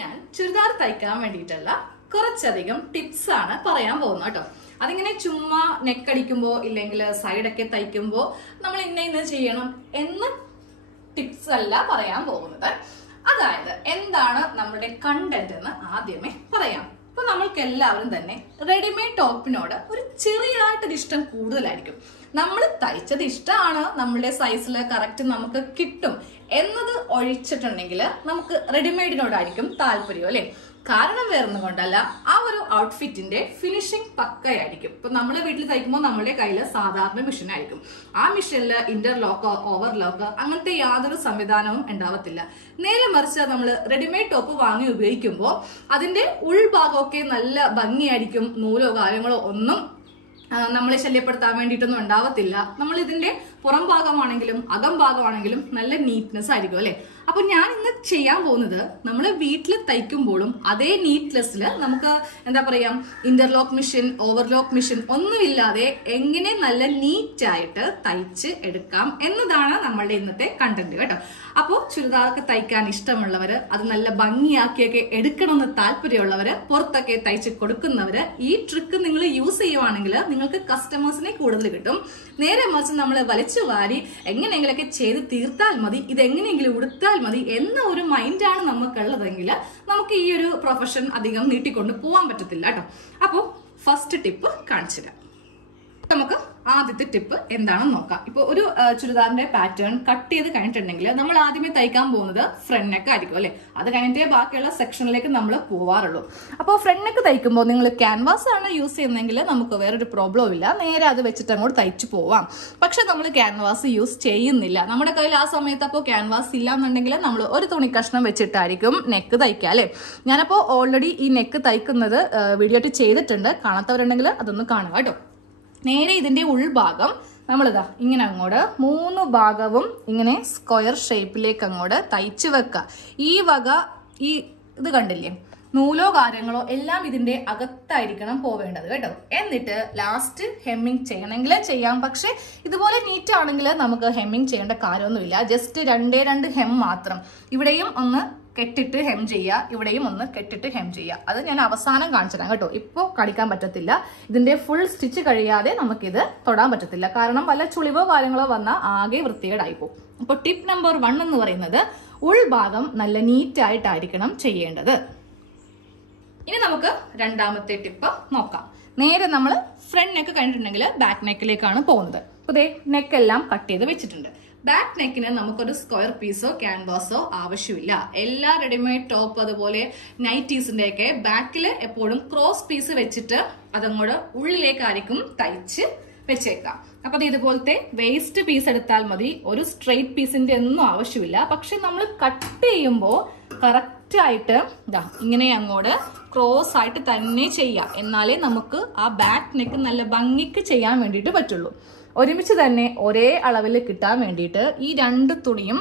ഞാൻ ചുരിദാർ തയ്ക്കാൻ വേണ്ടിയിട്ടുള്ള കുറച്ചധികം ടിപ്സ് ആണ് പറയാൻ പോകുന്നത് കേട്ടോ. അതിങ്ങനെ ചുമ്മാ നെക്കടിക്കുമ്പോൾ ഇല്ലെങ്കിൽ സൈഡൊക്കെ തയ്ക്കുമ്പോൾ നമ്മൾ ഇന്ന ചെയ്യണം എന്ന ടിപ്സ് അല്ല പറയാൻ പോകുന്നത്. അതായത് എന്താണ് നമ്മുടെ കണ്ടന്റ് എന്ന് ആദ്യമേ പറയാം. ഇപ്പൊ നമ്മൾക്ക് എല്ലാവരും തന്നെ റെഡിമെയ്ഡ് ടോപ്പിനോട് ഒരു ചെറിയായിട്ടൊരു ഇഷ്ടം കൂടുതലായിരിക്കും. നമ്മൾ തയ്ച്ചത് ഇഷ്ടമാണ്, നമ്മളുടെ സൈസിൽ കറക്റ്റ് നമുക്ക് കിട്ടും എന്നത് ഒഴിച്ചിട്ടുണ്ടെങ്കിൽ നമുക്ക് റെഡിമെയ്ഡിനോടായിരിക്കും താല്പര്യം അല്ലെ. കാരണം വേറൊന്നും കൊണ്ടല്ല, ആ ഒരു ഔട്ട്ഫിറ്റിന്റെ ഫിനിഷിംഗ് പക്കയായിരിക്കും. ഇപ്പൊ നമ്മളെ വീട്ടിൽ തയ്ക്കുമ്പോൾ നമ്മുടെ കയ്യിൽ സാധാരണ മെഷീൻ ആയിരിക്കും. ആ മെഷീനിൽ ഇന്റർലോക്കോ ഓവർലോക്കോ അങ്ങനത്തെ യാതൊരു സംവിധാനവും ഉണ്ടാവത്തില്ല. നേരെ മറിച്ച് നമ്മൾ റെഡിമെയ്ഡ് ടോപ്പ് വാങ്ങി ഉപയോഗിക്കുമ്പോൾ അതിന്റെ ഉൾഭാഗമൊക്കെ നല്ല ഭംഗിയായിരിക്കും. നൂലോ കാര്യങ്ങളോ ഒന്നും നമ്മളെ ശല്യപ്പെടുത്താൻ വേണ്ടിയിട്ടൊന്നും ഉണ്ടാവത്തില്ല. നമ്മൾ ഇതിന്റെ പുറം ഭാഗമാണെങ്കിലും അകം ഭാഗമാണെങ്കിലും നല്ല നീറ്റ്നെസ് ആയിരിക്കും അല്ലെ. അപ്പൊ ഞാൻ ഇന്ന് ചെയ്യാൻ പോകുന്നത് നമ്മൾ വീട്ടിൽ തയ്ക്കുമ്പോഴും അതേ നീറ്റ്നെസ്സിൽ നമുക്ക് എന്താ പറയാ ഇന്റർലോക്ക് മെഷീൻ ഓവർലോക്ക് മെഷീൻ ഒന്നുമില്ലാതെ എങ്ങനെ നല്ല നീറ്റ് ആയിട്ട് തയ്ച്ച് എടുക്കാം എന്നതാണ് നമ്മളുടെ ഇന്നത്തെ കണ്ടന്റ് കേട്ടോ. അപ്പോൾ ചുരിദാറൊക്കെ തയ്ക്കാൻ ഇഷ്ടമുള്ളവര്, അത് നല്ല ഭംഗിയാക്കിയൊക്കെ എടുക്കണമെന്ന് താല്പര്യമുള്ളവര്, പുറത്തൊക്കെ തയ്ച്ച് കൊടുക്കുന്നവര് ഈ ട്രിക്ക് നിങ്ങൾ യൂസ് ചെയ്യുവാണെങ്കിൽ നിങ്ങൾക്ക് കസ്റ്റമേഴ്സിനെ കൂടുതൽ കിട്ടും. നേരെ മറിച്ച് നമ്മൾ വലിച്ചു വാരി എങ്ങനെയെങ്കിലൊക്കെ ചെയ്ത് തീർത്താൽ മതി, ഇതെങ്ങനെയെങ്കിലും ഉടുത്താൽ മതി എന്ന ഒരു മൈൻഡാണ് നമുക്കുള്ളതെങ്കിൽ നമുക്ക് ഈ ഒരു പ്രൊഫഷൻ അധികം നീട്ടിക്കൊണ്ട് പോകാൻ പറ്റത്തില്ല കേട്ടോ. അപ്പോൾ ഫസ്റ്റ് ടിപ്പ് കാണിച്ചു തരാം. നമുക്ക് ആദ്യത്തെ ടിപ്പ് എന്താണെന്ന് നോക്കാം. ഇപ്പൊ ഒരു ചുരിദാറിന്റെ പാറ്റേൺ കട്ട് ചെയ്ത് കഴിഞ്ഞിട്ടുണ്ടെങ്കിൽ നമ്മൾ ആദ്യമേ തയ്ക്കാൻ പോകുന്നത് ഫ്രണ്ട് നെക്ക് ആയിരിക്കും അല്ലെ. അത് കഴിഞ്ഞിട്ടേ ബാക്കിയുള്ള സെക്ഷനിലേക്ക് നമ്മൾ പോവാറുള്ളൂ. അപ്പോൾ ഫ്രണ്ട് നെക്ക് തയ്ക്കുമ്പോൾ നിങ്ങൾ ക്യാൻവാസ് ആണ് യൂസ് ചെയ്യുന്നതെങ്കിൽ നമുക്ക് വേറൊരു പ്രോബ്ലം ഇല്ല, നേരെ അത് വെച്ചിട്ട് അങ്ങോട്ട് തയ്ച്ചു പോവാം. പക്ഷെ നമ്മൾ ക്യാൻവാസ് യൂസ് ചെയ്യുന്നില്ല, നമ്മുടെ കയ്യിൽ ആ സമയത്ത് അപ്പോൾ ക്യാൻവാസ് ഇല്ല എന്നുണ്ടെങ്കിൽ നമ്മൾ ഒരു തുണി കഷ്ണം വെച്ചിട്ടായിരിക്കും നെക്ക് തയ്ക്കുക അല്ലെ. ഞാനപ്പോൾ ഓൾറെഡി ഈ നെക്ക് തയ്ക്കുന്നത് വീഡിയോ ആയിട്ട് ചെയ്തിട്ടുണ്ട്, കാണാത്തവരുണ്ടെങ്കിൽ അതൊന്ന് കാണുക കേട്ടോ. നേരെ ഇതിന്റെ ഉൾഭാഗം നമ്മളിതാ ഇങ്ങനെ അങ്ങോട്ട് 3 ഭാഗവും ഇങ്ങനെ സ്ക്വയർ ഷേപ്പിലേക്ക് അങ്ങോട്ട് തയ്ച്ചു വെക്കുക. ഈ വക ഈ ഇത് കണ്ടില്ലേ, നൂലോ കാര്യങ്ങളോ എല്ലാം ഇതിന്റെ അകത്തായിരിക്കണം പോവേണ്ടത് കേട്ടോ. എന്നിട്ട് ലാസ്റ്റ് ഹെമ്മിങ് ചെയ്യണമെങ്കിൽ ചെയ്യാം, പക്ഷെ ഇതുപോലെ നീറ്റ് ആണെങ്കിൽ നമുക്ക് ഹെമ്മിങ് ചെയ്യേണ്ട കാര്യമൊന്നുമില്ല. ജസ്റ്റ് 2 ഹെം മാത്രം. ഇവിടെയും ഒന്ന് കെട്ടിട്ട് ഹെം ചെയ്യുക, ഇവിടെയും ഒന്ന് കെട്ടിട്ട് ഹെം ചെയ്യുക. അത് ഞാൻ അവസാനം കാണിച്ചു തരാം കേട്ടോ. ഇപ്പോൾ കാണിക്കാൻ പറ്റത്തില്ല, ഇതിന്റെ ഫുൾ സ്റ്റിച്ച് കഴിയാതെ നമുക്കിത് തൊടാൻ പറ്റത്തില്ല. കാരണം വല്ല ചുളിവോ കാര്യങ്ങളോ വന്നാൽ ആകെ വൃത്തികേടായി പോകും. അപ്പോൾ ടിപ്പ് നമ്പർ 1 എന്ന് പറയുന്നത് ഉൾഭാഗം നല്ല നീറ്റ് ആയിട്ടായിരിക്കണം ചെയ്യേണ്ടത്. ഇനി നമുക്ക് രണ്ടാമത്തെ ടിപ്പ് നോക്കാം. നേരെ നമ്മൾ ഫ്രണ്ട് നെക്ക് കഴിഞ്ഞിട്ടുണ്ടെങ്കിൽ ബാക്ക് നെക്കിലേക്കാണ് പോകുന്നത്. അപ്പോൾ നെക്ക് എല്ലാം കട്ട് ചെയ്ത് വെച്ചിട്ടുണ്ട്. ബാക്ക് നെക്കിന് നമുക്കൊരു സ്ക്വയർ പീസോ ക്യാൻവാസോ ആവശ്യമില്ല. എല്ലാ റെഡിമെയ്ഡ് ടോപ്പ് അതുപോലെ നൈറ്റീസിന്റെ ഒക്കെ ബാക്കിൽ എപ്പോഴും ക്രോസ് പീസ് വെച്ചിട്ട് അതങ്ങോട്ട് ഉള്ളിലേക്കായിരിക്കും തയ്ച്ച് വെച്ചേക്കാം. അപ്പൊ അത് ഇതുപോലത്തെ വേസ്റ്റ് പീസ് എടുത്താൽ മതി, ഒരു സ്ട്രെയിറ്റ് പീസിന്റെ ഒന്നും ആവശ്യമില്ല. പക്ഷെ നമ്മൾ കട്ട് ചെയ്യുമ്പോൾ കറക്റ്റ് ആയിട്ട് ഇങ്ങനെ അങ്ങോട്ട് ക്രോസ് ആയിട്ട് തന്നെ ചെയ്യാം, എന്നാലേ നമുക്ക് ആ ബാക്ക് നെക്ക് നല്ല ഭംഗിക്ക് ചെയ്യാൻ വേണ്ടിയിട്ട് പറ്റുള്ളൂ. ഒരുമിച്ച് തന്നെ ഒരേ അളവിൽ കിട്ടാൻ വേണ്ടിയിട്ട് ഈ 2 തുണിയും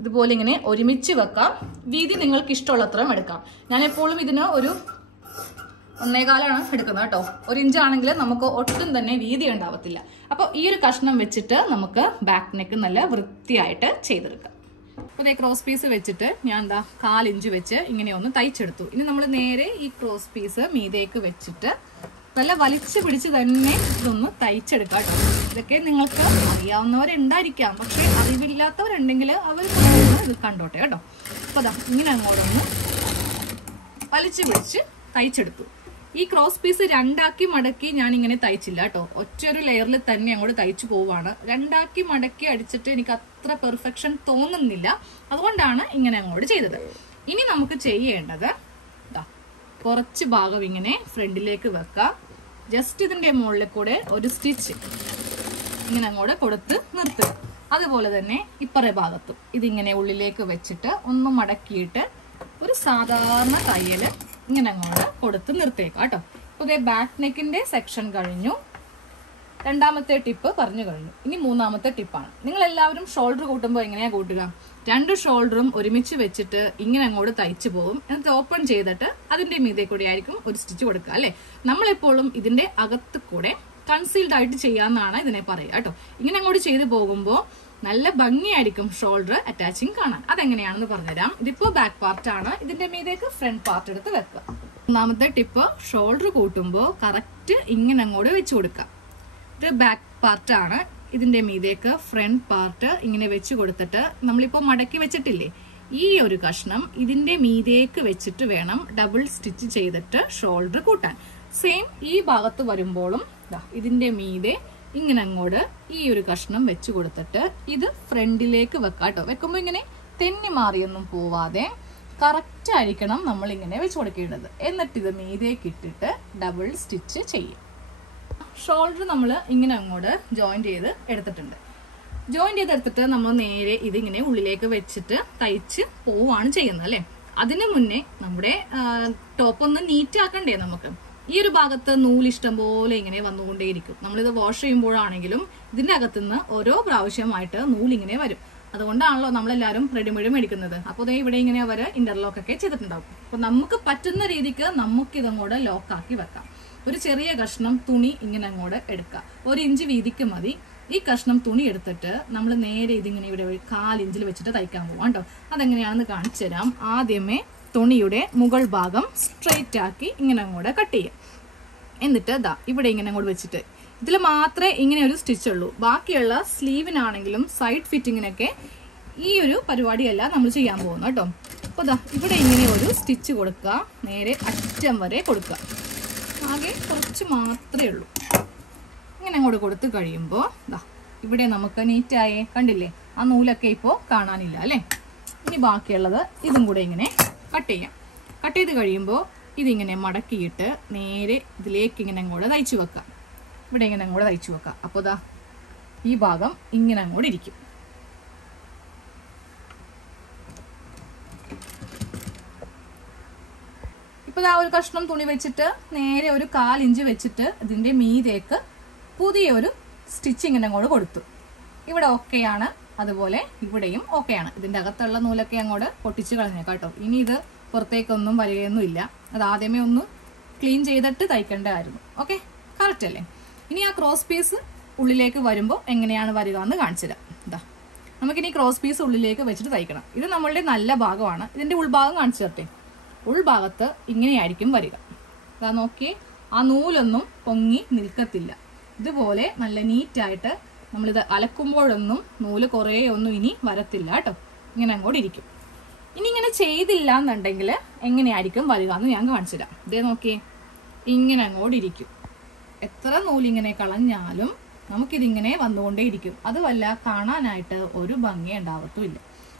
ഇതുപോലെ ഇങ്ങനെ ഒരുമിച്ച് വെക്കാം. വീതി നിങ്ങൾക്ക് ഇഷ്ടമുള്ളത്രയും എടുക്കാം. ഞാൻ എപ്പോഴും ഇതിന് ഒരു 1.25 എടുക്കുന്നത് കേട്ടോ. 1 ഇഞ്ച് ആണെങ്കിൽ നമുക്ക് ഒട്ടും തന്നെ വീതി ഉണ്ടാവത്തില്ല. അപ്പോൾ ഈ ഒരു കഷ്ണം വെച്ചിട്ട് നമുക്ക് ബാക്ക് നെക്ക് നല്ല വൃത്തിയായിട്ട് ചെയ്തെടുക്കാം. അപ്പോൾ ക്രോസ് പീസ് വെച്ചിട്ട് ഞാൻ 1/4 ഇഞ്ച് വെച്ച് ഇങ്ങനെ ഒന്ന് തയ്ച്ചെടുത്തു. ഇനി നമ്മൾ നേരെ ഈ ക്രോസ് പീസ് മീതേക്ക് വെച്ചിട്ട് നല്ല വലിച്ചു പിടിച്ച് തന്നെ ഇതൊന്ന് തയ്ച്ചെടുക്കാം കേട്ടോ. ഇതൊക്കെ നിങ്ങൾക്ക് അറിയാവുന്നവരുണ്ടായിരിക്കാം, പക്ഷെ അറിവില്ലാത്തവരുണ്ടെങ്കിൽ അവർ ഇത് കണ്ടോട്ടെ കേട്ടോ. അപ്പോൾ ഇങ്ങനെ അങ്ങോട്ടൊന്ന് വലിച്ചു പിടിച്ച് തയ്ച്ചെടുത്തു. ഈ ക്രോസ് പീസ് 2ആക്കി മടക്കി ഞാൻ ഇങ്ങനെ തയ്ച്ചില്ല കേട്ടോ, ഒറ്റൊരു ലെയറിൽ തന്നെ അങ്ങോട്ട് തയ്ച്ചു പോവാണ്. 2ആക്കി മടക്കി അടിച്ചിട്ട് എനിക്ക് അത്ര പെർഫെക്ഷൻ തോന്നുന്നില്ല, അതുകൊണ്ടാണ് ഇങ്ങനെ അങ്ങോട്ട് ചെയ്തത്. ഇനി നമുക്ക് ചെയ്യേണ്ടത് കുറച്ച് ഭാഗം ഇങ്ങനെ ഫ്രണ്ടിലേക്ക് വെക്കാം. ജസ്റ്റ് ഇതിന്റെ മുകളിൽ കൂടെ ഒരു സ്റ്റിച്ച് ഇങ്ങനെ അങ്ങോട്ട് കൊടുത്ത് നിർത്തുക. അതുപോലെ തന്നെ ഇപ്പറേ ഭാഗത്തും ഇതിങ്ങനെ ഉള്ളിലേക്ക് വെച്ചിട്ട് ഒന്ന് മടക്കിയിട്ട് ഒരു സാധാരണ തയ്യൽ ഇങ്ങനെ അങ്ങോട്ട് കൊടുത്ത് നിർത്തിയേക്കാം കേട്ടോ. അപ്പോൾ ബാക്ക് നെക്കിന്റെ സെക്ഷൻ കഴിഞ്ഞു. രണ്ടാമത്തെ ടിപ്പ് പറഞ്ഞു കഴിഞ്ഞു. ഇനി മൂന്നാമത്തെ ടിപ്പാണ്. നിങ്ങൾ എല്ലാവരും ഷോൾഡർ കൂട്ടുമ്പോൾ എങ്ങനെയാ കൂട്ടുക? 2 ഷോൾഡറും ഒരുമിച്ച് വെച്ചിട്ട് ഇങ്ങനെ അങ്ങോട്ട് തയ്ച്ചു പോകും. എന്നിട്ട് ഓപ്പൺ ചെയ്തിട്ട് അതിന്റെ മീതെ കൂടെ ആയിരിക്കും ഒരു സ്റ്റിച്ച് കൊടുക്കുക അല്ലെ. നമ്മളെപ്പോഴും ഇതിന്റെ അകത്ത് കൂടെ കൺസീൽഡ് ആയിട്ട് ചെയ്യാന്നാണ് ഇതിനെ പറയുക കേട്ടോ. ഇങ്ങനെ അങ്ങോട്ട് ചെയ്തു പോകുമ്പോൾ നല്ല ഭംഗിയായിരിക്കും ഷോൾഡർ അറ്റാച്ചിങ് കാണാൻ. അതെങ്ങനെയാണെന്ന് പറഞ്ഞുതരാം. ഇതിപ്പോ ബാക്ക് പാർട്ട് ആണ്. ഇതിന്റെ മീതേക്ക് ഫ്രണ്ട് പാർട്ട് എടുത്ത് വെക്കുക. ഒന്നാമത്തെ ടിപ്പ്, ഷോൾഡർ കൂട്ടുമ്പോൾ കറക്റ്റ് ഇങ്ങനെ അങ്ങോട്ട് വെച്ച് കൊടുക്കാം. ഇത് ബാക്ക് പാർട്ട് ആണ്. ഇതിന്റെ മീതേക്ക് ഫ്രണ്ട് പാർട്ട് ഇങ്ങനെ വെച്ച് കൊടുത്തിട്ട് നമ്മളിപ്പോ മടക്കി വെച്ചിട്ടില്ലേ, ഈ ഒരു കഷ്ണം ഇതിന്റെ മീതേക്ക് വെച്ചിട്ട് വേണം ഡബിൾ സ്റ്റിച്ച് ചെയ്തിട്ട് ഷോൾഡർ കൂട്ടാൻ. സെയിം ഈ ഭാഗത്ത് വരുമ്പോഴും ഇതിന്റെ മീതെ ഇങ്ങനെ അങ്ങോട്ട് ഈ ഒരു കഷ്ണം വെച്ച് കൊടുത്തിട്ട് ഇത് ഫ്രണ്ടിലേക്ക് വെക്കാട്ടോ. വെക്കുമ്പോൾ ഇങ്ങനെ തെന്നി മാറിയൊന്നും പോവാതെ കറക്റ്റ് ആയിരിക്കണം നമ്മൾ ഇങ്ങനെ വെച്ച് കൊടുക്കേണ്ടത്. എന്നിട്ട് ഇത് മീതേക്ക് ഇട്ടിട്ട് ഡബിൾ സ്റ്റിച്ച് ചെയ്യും. ഷോൾഡർ നമ്മൾ ഇങ്ങനെ അങ്ങോട്ട് ജോയിന്റ് ചെയ്ത് എടുത്തിട്ടുണ്ട്. ജോയിന്റ് ചെയ്തെടുത്തിട്ട് നമ്മൾ നേരെ ഇതിങ്ങനെ ഉള്ളിലേക്ക് വെച്ചിട്ട് തയ്ച്ച് പോവാണ് ചെയ്യുന്നത് അല്ലെ. അതിനു മുന്നേ നമ്മുടെ ടോപ്പ് ഒന്ന് നീറ്റ് ആക്കണ്ടേ നമുക്ക്. ഈ ഒരു ഭാഗത്ത് നൂലിഷ്ടം പോലെ ഇങ്ങനെ വന്നുകൊണ്ടേയിരിക്കും. നമ്മളിത് വാഷ് ചെയ്യുമ്പോഴാണെങ്കിലും ഇതിന്റെ അകത്തുനിന്ന് ഓരോ പ്രാവശ്യമായിട്ട് നൂലിങ്ങനെ വരും. അതുകൊണ്ടാണല്ലോ നമ്മളെല്ലാവരും റെഡിമെയ്ഡ് മേടിക്കുന്നത്. അപ്പോൾ ദേ ഇവിടെ ഇങ്ങനെ അവർ ഇന്റർലോക്ക് ഒക്കെ ചെയ്തിട്ടുണ്ടാവും. അപ്പൊ നമുക്ക് പറ്റുന്ന രീതിക്ക് നമുക്ക് ഇതങ്ങോട്ട് ലോക്കാക്കി വെക്കാം. ഒരു ചെറിയ കഷ്ണം തുണി ഇങ്ങനെ അങ്ങോട്ട് എടുക്കുക. 1 ഇഞ്ച് വീതിക്ക് മതി. ഈ കഷ്ണം തുണി എടുത്തിട്ട് നമ്മൾ നേരെ ഇതിങ്ങനെ ഇവിടെ 1/4 ഇഞ്ചിൽ വെച്ചിട്ട് തയ്ക്കാൻ പോവാം കേട്ടോ. അതെങ്ങനെയാണെന്ന് കാണിച്ചു തരാം. ആദ്യമേ തുണിയുടെ മുകൾ ഭാഗം സ്ട്രെയിറ്റ് ആക്കി ഇങ്ങനെ അങ്ങോട്ട് കട്ട് ചെയ്യാം. എന്നിട്ട് ദാ ഇവിടെ ഇങ്ങനെ അങ്ങോട്ട് വെച്ചിട്ട് ഇതിൽ മാത്രമേ ഇങ്ങനെ ഒരു സ്റ്റിച്ച് ഉള്ളൂ. ബാക്കിയുള്ള സ്ലീവിനാണെങ്കിലും സൈഡ് ഫിറ്റിങ്ങിനൊക്കെ ഈ ഒരു പരിപാടിയല്ല നമ്മൾ ചെയ്യാൻ പോകുന്നത് കേട്ടോ. അപ്പോൾ ദാ ഇവിടെ ഇങ്ങനെ ഒരു സ്റ്റിച്ച് കൊടുക്കുക. നേരെ അറ്റം വരെ കൊടുക്കുക. ആകെ കുറച്ച് മാത്രമേ ഉള്ളൂ. ഇങ്ങനെ അങ്ങോട്ട് കൊടുത്ത് കഴിയുമ്പോൾ ദാ ഇവിടെ നമുക്ക് നീറ്റായേ കണ്ടില്ലേ. ആ നൂലൊക്കെ ഇപ്പോൾ കാണാനില്ല അല്ലേ. ഇനി ബാക്കിയുള്ളത് ഇതും കൂടെ ഇങ്ങനെ കട്ട് ചെയ്യാം. കട്ട് ചെയ്ത് കഴിയുമ്പോൾ ഇതിങ്ങനെ മടക്കിയിട്ട് നേരെ ഇതിലേക്ക് ഇങ്ങനെ അങ്ങോട്ട് തയ്ച്ചു വെക്കാം. ഇവിടെ ഇങ്ങനെ അങ്ങോട്ട് തയ്ച്ചു വെക്കാം. അപ്പോൾ ദാ ഈ ഭാഗം ഇങ്ങനെ അങ്ങോട്ട് ഇരിക്കും. ഇപ്പോൾ ആ ഒരു കഷ്ണം തുണി വെച്ചിട്ട് നേരെ ഒരു 1/4 ഇഞ്ച് വെച്ചിട്ട് ഇതിന്റെ മീതേക്ക് പുതിയൊരു സ്റ്റിച്ച് ഇങ്ങനെ അങ്ങോട്ട് കൊടുത്തു. ഇവിടെ ഓക്കെയാണ്. അതുപോലെ ഇവിടെയും ഓക്കെയാണ്. ഇതിന്റെ അകത്തുള്ള നൂലൊക്കെ അങ്ങോട്ട് പൊട്ടിച്ച് കളഞ്ഞേക്കാം കേട്ടോ. ഇനി ഇത് പുറത്തേക്കൊന്നും വരികയൊന്നും ഇല്ല. അത് ആദ്യമേ ഒന്ന് ക്ലീൻ ചെയ്തിട്ട് തയ്ക്കേണ്ടതായിരുന്നു. ഓക്കെ, കറക്റ്റ് അല്ലേ. ഇനി ആ ക്രോസ് പീസ് ഉള്ളിലേക്ക് വരുമ്പോൾ എങ്ങനെയാണ് വരിക എന്ന് കാണിച്ചു തരാം. ഇതാ നമുക്കിനി ക്രോസ് പീസ് ഉള്ളിലേക്ക് വെച്ചിട്ട് തയ്ക്കണം. ഇത് നമ്മളുടെ നല്ല ഭാഗമാണ്. ഇതിന്റെ ഉൾഭാഗം കാണിച്ചു തരട്ടെ. ഉൾഭാഗത്ത് ഇങ്ങനെയായിരിക്കും വരിക. അതാ നോക്കിയേ, ആ നൂലൊന്നും പൊങ്ങി നിൽക്കത്തില്ല. ഇതുപോലെ നല്ല നീറ്റായിട്ട് നമ്മളിത് അലക്കുമ്പോഴൊന്നും നൂല് കുറേ ഒന്നും ഇനി വരത്തില്ല കേട്ടോ. ഇങ്ങനെ അങ്ങോട്ട് ഇരിക്കും. ഇനി ഇങ്ങനെ ചെയ്തില്ല എന്നുണ്ടെങ്കിൽ എങ്ങനെയായിരിക്കും വരിക എന്ന് ഞാൻ കാണിച്ചു തരാം. ഇതേ നോക്കിയേ, ഇങ്ങനെ അങ്ങോട്ട് ഇരിക്കും. എത്ര നൂലിങ്ങനെ കളഞ്ഞാലും നമുക്കിതിങ്ങനെ വന്നുകൊണ്ടേയിരിക്കും. അതുമല്ല കാണാനായിട്ട് ഒരു ഭംഗി ഉണ്ടാവത്തുമില്ല.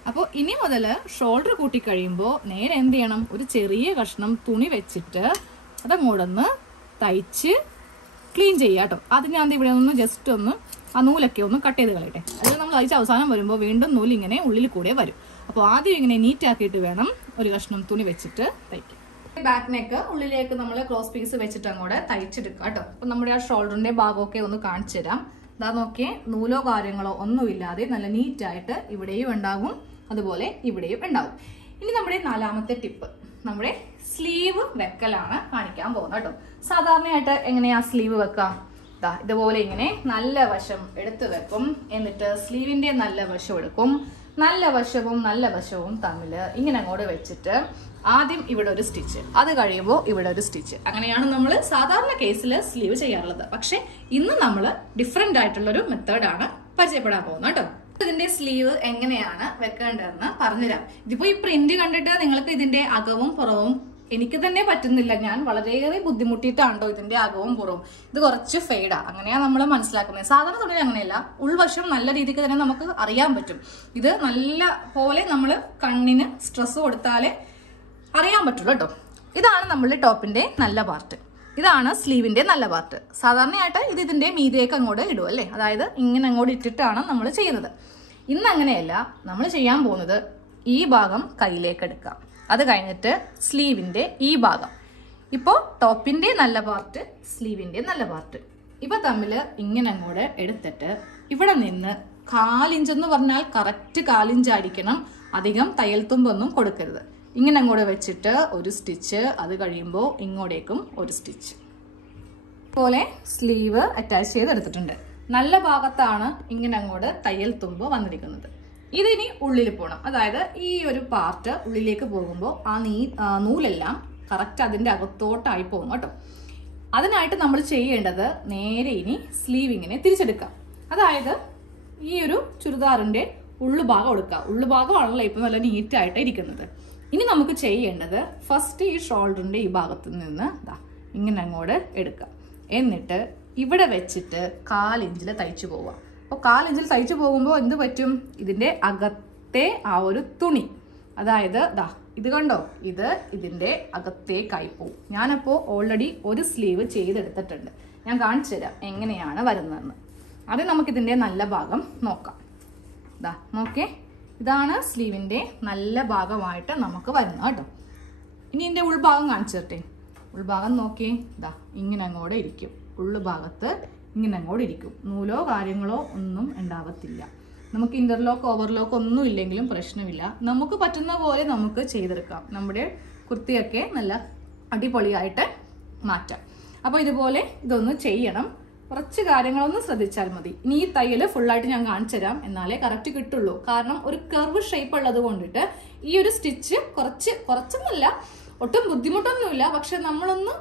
അപ്പോൾ ഇനി മുതൽ ഷോൾഡർ കൂട്ടി കഴിയുമ്പോൾ നേരെ എന്ത് ചെയ്യണം, ഒരു ചെറിയ കഷ്ണം തുണി വെച്ചിട്ട് അതങ്ങോട്ടൊന്ന് തയ്ച്ച് ക്ലീൻ ചെയ്യുക കേട്ടോ. അത് ഞാൻ ഇവിടെ ഒന്ന് ജസ്റ്റ് ഒന്ന് ആ നൂലൊക്കെ ഒന്ന് കട്ട് ചെയ്ത് കളയട്ടെ. അത് നമ്മൾ തയ്ച്ച് അവസാനം വരുമ്പോൾ വീണ്ടും നൂല് ഇങ്ങനെ ഉള്ളിൽ കൂടെ വരും. അപ്പോൾ ആദ്യം ഇങ്ങനെ നീറ്റാക്കിയിട്ട് വേണം ഒരു കഷ്ണം തുണി വെച്ചിട്ട് തയ്ക്കാം. ബാക്ക് നെക്ക് ഉള്ളിലേക്ക് നമ്മൾ ക്രോസ് പീസ് വെച്ചിട്ട് അങ്ങോട്ട് തയ്ച്ചെടുക്കുക കേട്ടോ. അപ്പൊ നമ്മുടെ ആ ഷോൾഡറിന്റെ ഭാഗമൊക്കെ ഒന്ന് കാണിച്ചു തരാം. ഇതാ നോക്കിയേ, നൂലോ കാര്യങ്ങളോ ഒന്നുമില്ലാതെ നല്ല നീറ്റായിട്ട് ഇവിടെയും ഉണ്ടാകും, അതുപോലെ ഇവിടെയും ഉണ്ടാവും. ഇനി നമ്മുടെ 4ാമത്തെ ടിപ്പ്, നമ്മുടെ സ്ലീവ് വെക്കലാണ് കാണിക്കാൻ പോകുന്നത് കേട്ടോ. സാധാരണയായിട്ട് എങ്ങനെയാ സ്ലീവ് വെക്കാം? ഇതുപോലെ ഇങ്ങനെ നല്ല വശം എടുത്തു വെക്കും. എന്നിട്ട് സ്ലീവിന്റെ നല്ല വശം എടുക്കും. നല്ല വശവും തമ്മിൽ ഇങ്ങനെ അങ്ങോട്ട് വെച്ചിട്ട് ആദ്യം ഇവിടെ ഒരു സ്റ്റിച്ച്, അത് കഴിയുമ്പോൾ ഇവിടെ ഒരു സ്റ്റിച്ച്. അങ്ങനെയാണ് നമ്മൾ സാധാരണ കേസിൽ സ്ലീവ് ചെയ്യാറുള്ളത്. പക്ഷെ ഇന്ന് നമ്മൾ ഡിഫറെന്റ് ആയിട്ടുള്ളൊരു മെത്തേഡാണ് പരിചയപ്പെടാൻ പോകുന്നത് കേട്ടോ. ഇതിന്റെ സ്ലീവ് എങ്ങനെയാണ് വെക്കേണ്ടതെന്ന് പറഞ്ഞുതരാം. ഇതിപ്പോ ഈ പ്രിന്റ് കണ്ടിട്ട് നിങ്ങൾക്ക് ഇതിന്റെ അകവും പുറവും എനിക്ക് തന്നെ പറ്റുന്നില്ല. ഞാൻ വളരെയേറെ ബുദ്ധിമുട്ടിയിട്ടാണോ ഇതിന്റെ അകവും പുറവും. ഇത് കുറച്ച് ഫെയ്ഡാ, അങ്ങനെയാ നമ്മൾ മനസ്സിലാക്കുന്നത്. സാധാരണ തുണിയിൽ അങ്ങനെയല്ല, ഉൾവശം നല്ല രീതിക്ക് തന്നെ നമുക്ക് അറിയാൻ പറ്റും. ഇത് നല്ല പോലെ നമ്മൾ കണ്ണിന് സ്ട്രെസ് കൊടുത്താലേ അറിയാൻ പറ്റുള്ളൂ കേട്ടോ. ഇതാണ് നമ്മളുടെ ടോപ്പിന്റെ നല്ല പാർട്ട്. ഇതാണ് സ്ലീവിന്റെ നല്ല പാർട്ട്. സാധാരണയായിട്ട് ഇത് ഇതിന്റെ മീതിയേക്ക് അങ്ങോട്ട് ഇടും അല്ലേ, അതായത് ഇങ്ങനെ അങ്ങോട്ട് ഇട്ടിട്ടാണ് നമ്മൾ ചെയ്യുന്നത്. ഇന്ന് അങ്ങനെയല്ല, നമ്മൾ ചെയ്യാൻ പോകുന്നത് ഈ ഭാഗം കയ്യിലേക്ക് എടുക്കാം. അത് കഴിഞ്ഞിട്ട് സ്ലീവിന്റെ ഈ ഭാഗം, ഇപ്പോൾ ടോപ്പിന്റെ നല്ല പാർട്ട്, സ്ലീവിന്റെ നല്ല പാർട്ട്, ഇവ തമ്മിൽ ഇങ്ങനെ അങ്ങോട്ട് എടുത്തിട്ട് ഇവിടെ നിന്ന് 1/4 ഇഞ്ച് എന്ന് പറഞ്ഞാൽ കറക്റ്റ് 1/4 ഇഞ്ച് ആയിരിക്കണം. അധികം തയ്യൽ തുമ്പൊന്നും കൊടുക്കരുത്. ഇങ്ങനെ അങ്ങോട്ട് വെച്ചിട്ട് ഒരു സ്റ്റിച്ച്, അത് കഴിയുമ്പോൾ ഇങ്ങോട്ടേക്കും ഒരു സ്റ്റിച്ച്. പോലെ സ്ലീവ് അറ്റാച്ച് ചെയ്തെടുത്തിട്ടുണ്ട്. നല്ല ഭാഗത്താണ് ഇങ്ങനെ അങ്ങോട്ട് തയ്യൽ തുമ്പ് വന്നിരിക്കുന്നത്. ഇതിനി ഉള്ളിൽ പോകണം. അതായത് ഈ ഒരു പാർട്ട് ഉള്ളിലേക്ക് പോകുമ്പോൾ ആ നൂലെല്ലാം കറക്റ്റ് അതിൻ്റെ അകത്തോട്ടായി പോകും കേട്ടോ. അതിനായിട്ട് നമ്മൾ ചെയ്യേണ്ടത് നേരെ ഇനി സ്ലീവിങ്ങിനെ തിരിച്ചെടുക്കാം. അതായത് ഈ ഒരു ചുരിദാറിൻ്റെ ഉള്ളുഭാഗം എടുക്കുക. ഉള്ളുഭാഗമാണല്ലോ ഇപ്പം നല്ല നീറ്റായിട്ട് ഇരിക്കുന്നത്. ഇനി നമുക്ക് ചെയ്യേണ്ടത് ഫസ്റ്റ് ഈ ഷോൾഡറിൻ്റെ ഈ ഭാഗത്ത് നിന്ന് ഇങ്ങനെ അങ്ങോട്ട് എടുക്കുക. എന്നിട്ട് ഇവിടെ വെച്ചിട്ട് 1/4 ഇഞ്ചിൽ തയ്ച്ചു പോവുക. അപ്പോൾ 1/4 ഇഞ്ചിൽ തയ്ച്ചു പോകുമ്പോൾ എന്ത് പറ്റും? ഇതിൻ്റെ അകത്തെ ആ ഒരു തുണി, അതായത് ഇത് കണ്ടോ, ഇത് ഇതിൻ്റെ അകത്തേക്കായി പോവും. ഞാനപ്പോൾ ഓൾറെഡി ഒരു സ്ലീവ് ചെയ്തെടുത്തിട്ടുണ്ട്. ഞാൻ കാണിച്ചു തരാം എങ്ങനെയാണ് വരുന്നതെന്ന്. അത് നമുക്കിതിൻ്റെ നല്ല ഭാഗം നോക്കാം. നോക്കേ, ഇതാണ് സ്ലീവിൻ്റെ നല്ല ഭാഗമായിട്ട് നമുക്ക് വരുന്നത് കേട്ടോ. ഇനി ഇതിൻ്റെ ഉൾഭാഗം കാണിച്ചു തരട്ടെ. ഉൾഭാഗം നോക്കിയേ, ഇങ്ങനെ അങ്ങോട്ട് ഇരിക്കും. ഉള്ളുഭാഗത്ത് ഇങ്ങനെ അങ്ങോട്ട് ഇരിക്കും. നൂലോ കാര്യങ്ങളോ ഒന്നും ഉണ്ടാവത്തില്ല. നമുക്ക് ഇന്റർലോക്ക് ഓവർലോക്ക് ഒന്നും ഇല്ലെങ്കിലും പ്രശ്നമില്ല. നമുക്ക് പറ്റുന്ന പോലെ നമുക്ക് ചെയ്തെടുക്കാം. നമ്മുടെ കുർത്തിയൊക്കെ നല്ല അടിപൊളിയായിട്ട് മാറ്റാം. അപ്പോൾ ഇതുപോലെ ഇതൊന്ന് ചെയ്യണം. കുറച്ച് കാര്യങ്ങളൊന്നും ശ്രദ്ധിച്ചാൽ മതി. ഇനി ഈ തയ്യൽ ഫുള്ളായിട്ട് ഞാൻ കാണിച്ചു തരാം, എന്നാലേ കറക്റ്റ് കിട്ടുള്ളൂ. കാരണം ഒരു കർവ് ഷേപ്പ് ഉള്ളത് കൊണ്ടിട്ട് ഈ ഒരു സ്റ്റിച്ച് കുറച്ചൊന്നുമില്ല, ഒട്ടും ബുദ്ധിമുട്ടൊന്നുമില്ല. പക്ഷെ നമ്മളൊന്ന്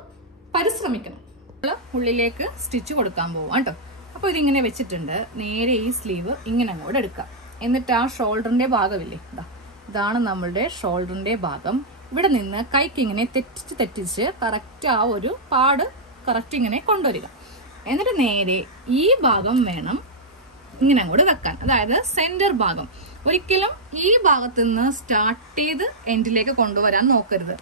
പരിശ്രമിക്കണം. നമ്മൾ ഉള്ളിലേക്ക് സ്റ്റിച്ച് കൊടുക്കാൻ പോവാം കേട്ടോ. അപ്പോൾ ഇതിങ്ങനെ വെച്ചിട്ടുണ്ട്. നേരെ ഈ സ്ലീവ് ഇങ്ങനെ അങ്ങോട്ട് എടുക്കാം. എന്നിട്ട് ആ ഷോൾഡറിൻ്റെ ഭാഗമില്ലേ, ഇതാണ് നമ്മളുടെ ഷോൾഡറിൻ്റെ ഭാഗം. ഇവിടെ നിന്ന് കൈക്ക് ഇങ്ങനെ തെറ്റിച്ച് കറക്റ്റ് ആ ഒരു പാട് കറക്റ്റ് ഇങ്ങനെ കൊണ്ടുവരിക. എന്നിട്ട് നേരെ ഈ ഭാഗം വേണം ഇങ്ങനെ അങ്ങോട്ട് വെക്കാൻ. അതായത് സെന്റർ ഭാഗം. ഒരിക്കലും ഈ ഭാഗത്ത് നിന്ന് സ്റ്റാർട്ട് ചെയ്ത് എൻഡിലേക്ക് കൊണ്ടുവരാൻ നോക്കരുത്.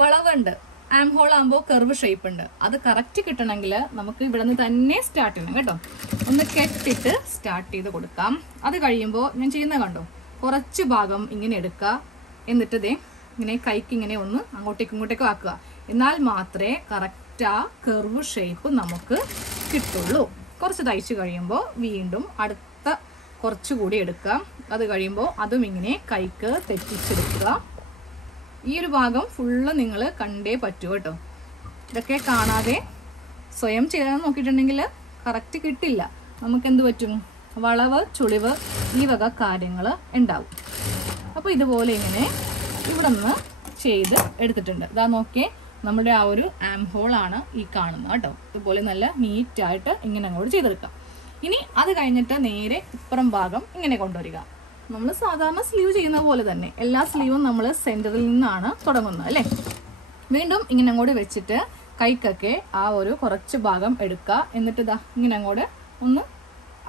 വളവുണ്ട്, ആം ഹോൾ ആകുമ്പോൾ കർവ് ഷേപ്പ് ഉണ്ട്. അത് കറക്റ്റ് കിട്ടണമെങ്കിൽ നമുക്ക് ഇവിടെ നിന്ന് തന്നെ സ്റ്റാർട്ട് ചെയ്യണം കേട്ടോ. ഒന്ന് കെട്ടിട്ട് സ്റ്റാർട്ട് ചെയ്ത് കൊടുക്കാം. അത് കഴിയുമ്പോൾ ഞാൻ ചെയ്യുന്ന കണ്ടോ, കുറച്ച് ഭാഗം ഇങ്ങനെ എടുക്കുക. എന്നിട്ട് ഇങ്ങനെ കൈക്ക് ഇങ്ങനെ ഒന്ന് അങ്ങോട്ടേക്കും ഇങ്ങോട്ടേക്കും ആക്കുക. എന്നാൽ മാത്രമേ കറക്റ്റ് ആ കർവ് ഷേപ്പ് നമുക്ക് കിട്ടുള്ളൂ. കുറച്ച് തയ്ച്ച് കഴിയുമ്പോൾ വീണ്ടും അടുത്ത കുറച്ചുകൂടി എടുക്കാം. അത് കഴിയുമ്പോൾ അതും ഇങ്ങനെ കൈക്ക് തെറ്റിച്ചെടുക്കുക. ഈ ഒരു ഭാഗം ഫുള്ള് നിങ്ങൾ കണ്ടേ പറ്റൂ കേട്ടോ. ഇതൊക്കെ കാണാതെ സ്വയം ചെയ്യാൻ നോക്കിയിട്ടുണ്ടെങ്കിൽ കറക്റ്റ് കിട്ടില്ല. നമുക്കെന്ത് പറ്റും? വളവ്, ചുളിവ്, ഈ വക കാര്യങ്ങൾ ഉണ്ടാവും. അപ്പോൾ ഇതുപോലെ ഇങ്ങനെ ഇവിടെ നിന്ന് ചെയ്ത് എടുത്തിട്ടുണ്ട്. ഇതാ നോക്കിയേ, നമ്മുടെ ആ ഒരു ആം ഹോളാണ് ഈ കാണുന്നത് കേട്ടോ. ഇതുപോലെ നല്ല നീറ്റായിട്ട് ഇങ്ങനെ അങ്ങോട്ട് ചെയ്തെടുക്കാം. ഇനി അത് കഴിഞ്ഞിട്ട് നേരെ ഇപ്പുറം ഭാഗം ഇങ്ങനെ കൊണ്ടുവരിക. നമ്മൾ സാധാരണ സ്ലീവ് ചെയ്യുന്ന പോലെ തന്നെ എല്ലാ സ്ലീവും നമ്മൾ സെന്ററിൽ നിന്നാണ് തുടങ്ങുന്നത് അല്ലേ. വീണ്ടും ഇങ്ങനെ അങ്ങോട്ട് വെച്ചിട്ട് കൈക്കൊക്കെ ആ ഒരു കുറച്ച് ഭാഗം എടുക്കുക. എന്നിട്ട് ഇങ്ങനെ അങ്ങോട്ട് ഒന്ന്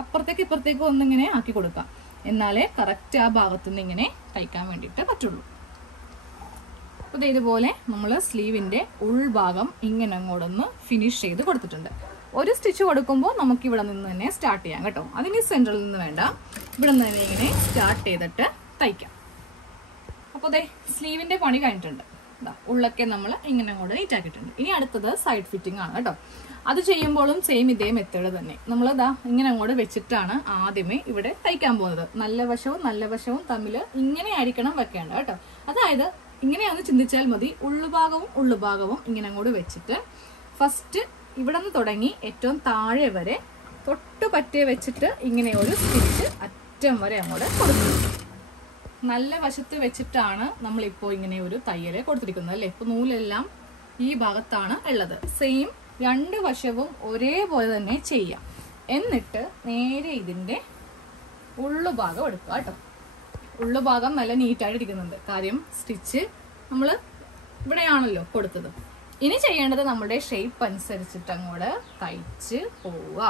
അപ്പുറത്തേക്ക് ഇപ്പുറത്തേക്ക് ഒന്നിങ്ങനെ ആക്കി കൊടുക്കാം. എന്നാലേ കറക്റ്റ് ആ ഭാഗത്തുനിന്ന് ഇങ്ങനെ തയ്ക്കാൻ വേണ്ടിയിട്ട് പറ്റുള്ളൂ. അപ്പോൾ ഇതുപോലെ നമ്മൾ സ്ലീവിൻ്റെ ഉൾഭാഗം ഇങ്ങനെ അങ്ങോട്ടൊന്ന് ഫിനിഷ് ചെയ്ത് കൊടുത്തിട്ടുണ്ട്. ഒരു സ്റ്റിച്ച് കൊടുക്കുമ്പോൾ നമുക്ക് ഇവിടെ നിന്ന് തന്നെ സ്റ്റാർട്ട് ചെയ്യാം കേട്ടോ. അതിന് സെൻറ്ററിൽ നിന്ന് വേണ്ട, ഇവിടെ നിന്ന് തന്നെ ഇങ്ങനെ സ്റ്റാർട്ട് ചെയ്തിട്ട് തയ്ക്കാം. അപ്പോൾ സ്ലീവിൻ്റെ പണി കഴിഞ്ഞിട്ടുണ്ട്. ഉള്ളൊക്കെ നമ്മൾ ഇങ്ങനെ അങ്ങോട്ട് നീറ്റാക്കിയിട്ടുണ്ട്. ഇനി അടുത്തത് സൈഡ് ഫിറ്റിംഗ് ആണ് കേട്ടോ. അത് ചെയ്യുമ്പോഴും സെയിം ഇതേ മെത്തേഡ് തന്നെ. നമ്മൾ ഇങ്ങനെ അങ്ങോട്ട് വെച്ചിട്ടാണ് ആദ്യമേ ഇവിടെ തയ്ക്കാൻ പോകുന്നത്. നല്ല വശവും തമ്മിൽ ഇങ്ങനെ ആയിരിക്കണം വെക്കേണ്ടത് കേട്ടോ. അതായത് ഇങ്ങനെയൊന്ന് ചിന്തിച്ചാൽ മതി. ഉള്ളുഭാഗവും ഇങ്ങനെ അങ്ങോട്ട് വെച്ചിട്ട് ഫസ്റ്റ് ഇവിടെ നിന്ന് തുടങ്ങി ഏറ്റവും താഴെ വരെ തൊട്ട് പറ്റേ വെച്ചിട്ട് ഇങ്ങനെ ഒരു സ്റ്റിച്ച് അറ്റം വരെ അങ്ങോട്ട് കൊടുക്കും. നല്ല വശത്ത് വെച്ചിട്ടാണ് നമ്മളിപ്പോൾ ഇങ്ങനെ ഒരു തയ്യൽ കൊടുത്തിരിക്കുന്നത് അല്ലേ. ഇപ്പോൾ നൂലെല്ലാം ഈ ഭാഗത്താണ് ഉള്ളത്. സെയിം രണ്ട് വശവും ഒരേപോലെ തന്നെ ചെയ്യാം. എന്നിട്ട് നേരെ ഇതിൻ്റെ ഉള്ളുഭാഗം എടുക്കുക കേട്ടോ. ഉള്ളുഭാഗം നല്ല നീറ്റായിട്ട് ഇരിക്കുന്നുണ്ട്. കാര്യം സ്റ്റിച്ച് നമ്മൾ ഇവിടെയാണല്ലോ കൊടുത്തത്. ഇനി ചെയ്യേണ്ടത് നമ്മുടെ ഷേപ്പ് അനുസരിച്ചിട്ട് അങ്ങോട്ട് തയ്ച്ച് പോവുക.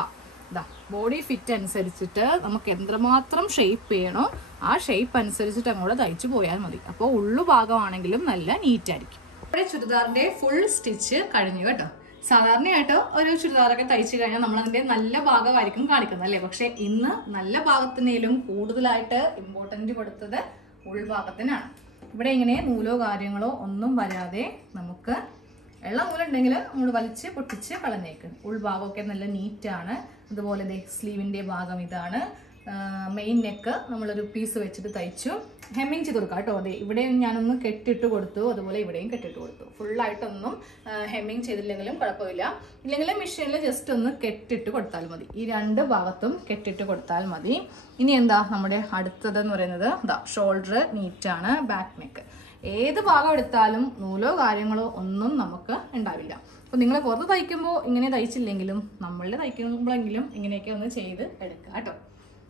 ബോഡി ഫിറ്റ് അനുസരിച്ചിട്ട് നമുക്ക് എന്തുമാത്രം ഷേപ്പ് ചെയ്യണോ ആ ഷേപ്പ് അനുസരിച്ചിട്ട് അങ്ങോട്ട് തയ്ച്ചു പോയാൽ മതി. അപ്പോൾ ഉള്ളുഭാഗമാണെങ്കിലും നല്ല നീറ്റായിരിക്കും. നമ്മുടെ ചുരിദാറിന്റെ ഫുൾ സ്റ്റിച്ച് കഴിഞ്ഞു കേട്ടോ. സാധാരണയായിട്ട് ഒരു ചുരിദാറൊക്കെ തയ്ച്ചു കഴിഞ്ഞാൽ നമ്മൾ അതിന്റെ നല്ല ഭാഗമായിരിക്കും കാണിക്കുന്നത് അല്ലേ. പക്ഷെ ഇന്ന് നല്ല ഭാഗത്തിനേലും കൂടുതലായിട്ട് ഇമ്പോർട്ടന്റ് കൊടുത്തത് ഉൾഭാഗത്തിനാണ്. ഇവിടെ ഇങ്ങനെ നൂലോ കാര്യങ്ങളോ ഒന്നും വരാതെ നമുക്ക് വെള്ള നൂലുണ്ടെങ്കിൽ നമ്മൾ വലിച്ച് പൊട്ടിച്ച് കളഞ്ഞേക്കും. ഉൾഭാഗമൊക്കെ നല്ല നീറ്റാണ്. അതുപോലെ സ്ലീവിന്റെ ഭാഗം ഇതാണ്. മെയിൻ നെക്ക് നമ്മളൊരു പീസ് വെച്ചിട്ട് തയ്ച്ചു. ഹെമ്മിങ് ചെയ്ത് കൊടുക്കാം കേട്ടോ. അതെ, ഇവിടെയും ഞാനൊന്ന് കെട്ടിട്ട് കൊടുത്തു, അതുപോലെ ഇവിടെയും കെട്ടിട്ട് കൊടുത്തു. ഫുള്ളായിട്ടൊന്നും ഹെമ്മിങ് ചെയ്തില്ലെങ്കിലും കുഴപ്പമില്ല. ഇല്ലെങ്കിൽ മെഷീനിൽ ജസ്റ്റ് ഒന്ന് കെട്ടിട്ട് കൊടുത്താൽ മതി. ഈ 2 ഭാഗത്തും കെട്ടിട്ട് കൊടുത്താൽ മതി. ഇനി എന്താ നമ്മുടെ അടുത്തതെന്ന് പറയുന്നത്, ഇതാ ഷോൾഡർ നീറ്റാണ്, ബാക്ക് നെക്ക്. ഏത് ഭാഗം എടുത്താലും നൂലോ കാര്യങ്ങളോ ഒന്നും നമുക്ക് ഉണ്ടാവില്ല. അപ്പോൾ നിങ്ങൾ പുറത്ത് തയ്ക്കുമ്പോൾ ഇങ്ങനെ തയ്ച്ചില്ലെങ്കിലും നമ്മളുടെ തയ്ക്കുമ്പോഴെങ്കിലും ഇങ്ങനെയൊക്കെ ഒന്ന് ചെയ്ത് എടുക്കുക കേട്ടോ.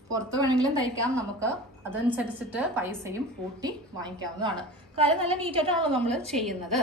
പുറത്ത് വേണമെങ്കിലും തയ്ക്കാം, നമുക്ക് അതനുസരിച്ചിട്ട് പൈസയും കൂട്ടി വാങ്ങിക്കാവുന്നതാണ്. കാര്യം നല്ല നീറ്റായിട്ടാണല്ലോ നമ്മൾ ചെയ്യുന്നത്.